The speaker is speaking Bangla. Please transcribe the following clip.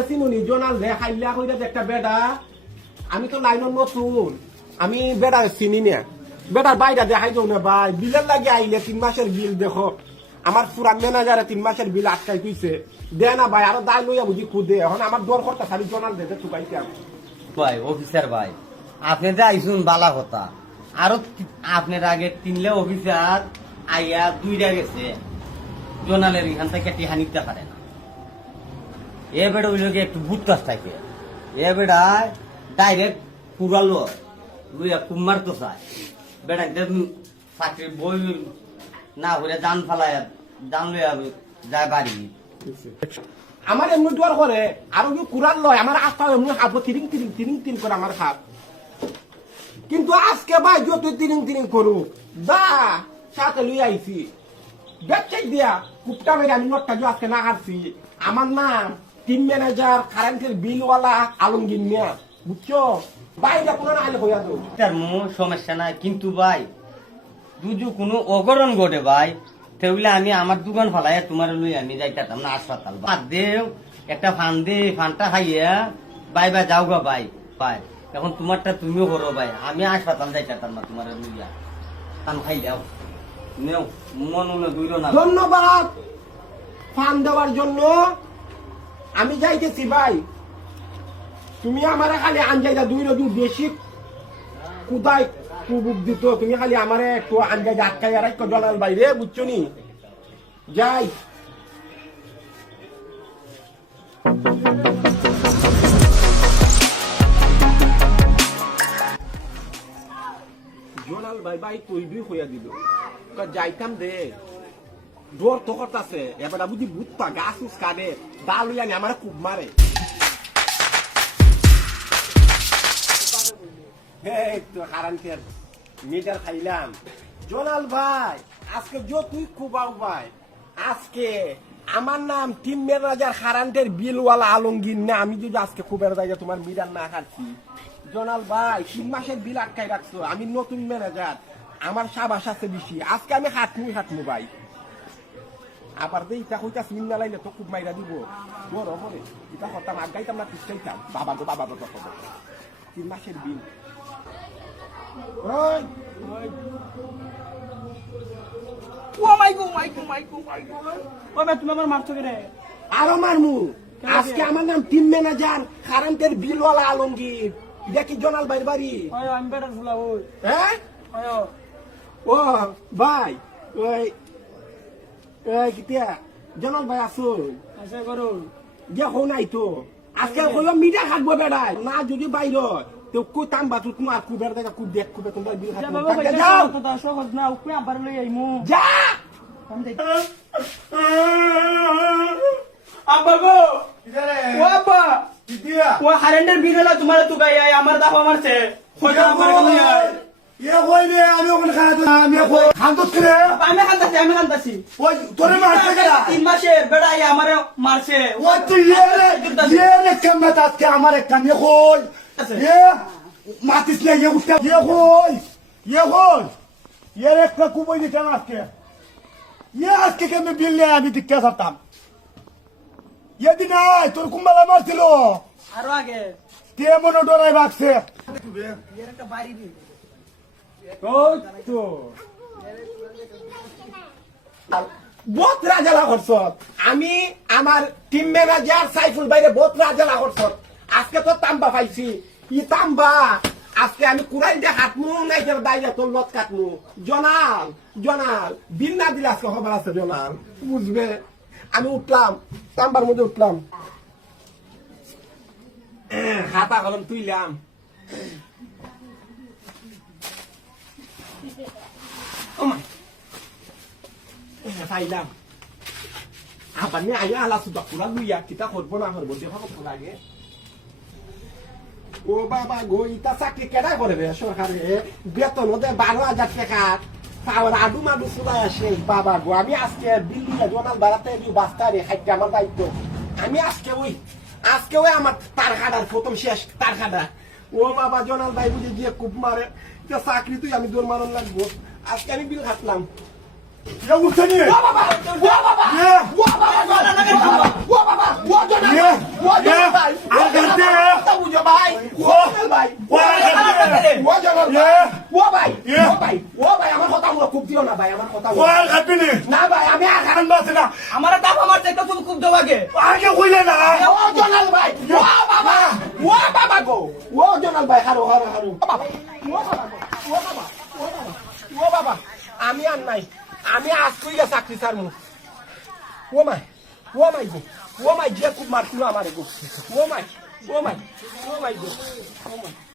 রে চিনুনি জোনাল রে খাইলা কইরা যে একটা বেডা আমি তো লাইনের নতুন আমি বেডা চিনি না বেটার বাইরে দেখাই যাও না ভাই বিলের লাগে আইলে 3 মাসের বিল দেখো আমার পুরা ম্যানেজারে 3 মাসের বিল আটকাই কইছে দে না ভাই আরো দায় লইয়া বুঝি খুদে এখন আমার দর করতে খালি জোনাল দে ঠুকাইতাম ভাই অফিসার ভাই আপনি যে আইসুন বালা কথা আরো আপনার আগে 3 অফিসার আইয়া 2টা গেছে জোনালের এখান থেকে টিহা নিতে পারে না এ বেড়া ওই লোকে একটু বুট কাজ থাকে এ বেড়া ডাইরেক্ট পুরালো লুইয়া কুমার তো চায় বেড়া একদম চাকরির বই না হলে জান ফালায় জান লইয়া যায় বাড়ি আমার এমনি দর করে আরো কি কুরান লয় আমার আস্থা এমনি খাবো তিরিং তিরিং তিরিং তিরিং করে আমার খাব কিন্তু আজকে ভাই যত তিরিং তিরিং করুক দা সাথে লই আইছি বেচাই দিয়া কুপটা মেরে আমি নোটটা যে আজকে না হারছি আমার নাম টিম ম্যানেজার কারেন্টের বিলওয়ালা আলমগীর মিয়া বুঝছো বাইরে কোনো না আইলে হইয়া দো তার সমস্যা নাই কিন্তু ভাই দুজু কোনো অগরণ ঘটে ভাই তাহলে আমি আমার দোকান ফালাই তোমার লই আমি যাইতাম না হাসপাতাল বাদ দেও একটা ফান দে ফানটা খাইয়া বাই বাই যাও গা ভাই ভাই এখন তোমারটা তুমিও করো ভাই আমি হাসপাতাল যাইতাম না তোমার লইয়া ফান খাই যাও নেও মনে দুইল না ধন্যবাদ ফান দেওয়ার জন্য আমি যাইতেছি ভাই তুমি আমার খালি আনজাইদা দুই রবি বেশি কুদাই কুবুক দিত তুমি খালি আমারে একটু আনজাইদা আটকাই আর একটু জলাল বাইরে বুঝছো নি যাই জলাল ভাই ভাই তৈরি হইয়া দিল যাইতাম দে ডোর তো করতেছে এবার বুঝি বুঝতা গাছ উস কাটে ডাল হইয়া নি আমার খুব মারে কারেন্টের মিটার খাইলাম জোনাল ভাই আজকে তুই খুবাও ভাই আজকে আমার নাম টিম ম্যানেজার কারেন্টের বিলওয়ালা আলমগীর না আমি যদি আজকে খুবের জায়গা তোমার মিটার না খাচ্ছি জোনাল ভাই 3 মাসের বিল আটকাই রাখছো আমি নতুন ম্যানেজার আমার সাবাস আছে বেশি আজকে আমি হাঁটমু ভাই আবার দে ইটা কইতা সিন না লাইলে তো খুব মাইরা দিব বড় বড় ইটা হতাম আগাইতাম না পিছাইতাম বাবা তো 3 মাসের বিল ওই ও মাই গো ও বে তুমি আমার মারছো কে রে আরো মারমু আজকে আমার নাম টিম ম্যানেজার কারেন্টের বিলওয়ালা আলমগীর দেখি জোনাল ভাইয়ের বাড়ি ওই আমি বেটার ফুলা ওই হ্যাঁ ওই ও ভাই ওই কিতিয়া জোনাল ভাই আসুন আচ্ছা করুন যে হো নাই তো আজকে হইলো মিঠা খাটবো বেড়ায় না যদি বাইর তো কই তাম বাতু তোমার কুবের দেখা কুব দেখ কুবে তোমরা বিল খাটবো বাবা যাও তো দা সহজ না উপরে আবার লই আইমু যা আমি যাই আব্বা গো ও আব্বা কিতিয়া ও হারেন্ডার বিগলা তোমার তো গায় আমার দাফা মারছে খোঁজা আমার কাছে এ কই রে আমি ওখানে খাইতো না আমি কই খান্তছ রে আমি কান্দাছি ওই তোরে মারছে কেডা 3 মাসে বেড়াই আমারে মারছে ওই তুই রে কেমনে আজকে আমার একটা নিয়ে কই এ মাতিস না এ উঠতে এ কই এর একটা কুবই দিতে না আজকে কেমনে বিল নিয়ে আমি দিতে থাকতাম এদিন আয় তোর কুম্বালা মারছিল আরো আগে কে মনে ডরাই বাগছে এর একটা বাড়ি দি ওই তো বহুত রাজালা করছ আমি আমার টিম ম্যানেজার সাইফুল বাইরে বহুত রাজালা করছ আজকে তো তাম্বা পাইছি ই তাম্বা আজকে আমি কুড়াই দিয়ে হাতমু নাই দাইলে তোর লত কাটমু জনাল বিল না দিলে আজকে খবর আছে জনাল বুঝবে আমি উঠলাম তাম্বার মধ্যে উঠলাম খাতা কলম তুইলাম পাইলাম আবার নিয়ে আইয়া আলা সুদা পুরা লুইয়া কিতা করবো না করবো দেখা করবো লাগে ও বাবা গো ইটা চাকরি কেডা করে রে সরকারে বেতন ওদের 12,000 টাকা পাওয়ার আডু মাডু চুলাই আসে বাবা গো আমি আজকে দিল্লি জোনাল বাড়াতে বাস্তা রে খাইতে আমার দায়িত্ব আমি আজকে ওই আমার তার কাটার প্রথম শেষ তার কাটা ও বাবা জোনাল ভাই বুঝে গিয়ে খুব মারে চাকরি তুই আমি দৌড় মারণ লাগবো আজকে আমি বিল খাটলাম উঠছে নিয়ে বাবা ও ভাই ও ভাই ও ভাই আমার কথা বলো খুব দিও না ভাই আমার কথা বলো ওয়াল কাটবি নি না ভাই আমি আর কারণ বাসে না আমার দাম আমার চেকটা তুমি খুব দেওয়া গে আগে কইলে না ও জনাল ভাই ও বাবা গো ও জনাল ভাই হারো হারো হারো ও বাবা ও বাবা ও বাবা ও বাবা ও বাবা আমি আর নাই আমি আজ কইয়া চাকরি ছাড়মু ও মাই গো ও মাই যে খুব মারছিল আমারে গো ও মাই গো ও মাই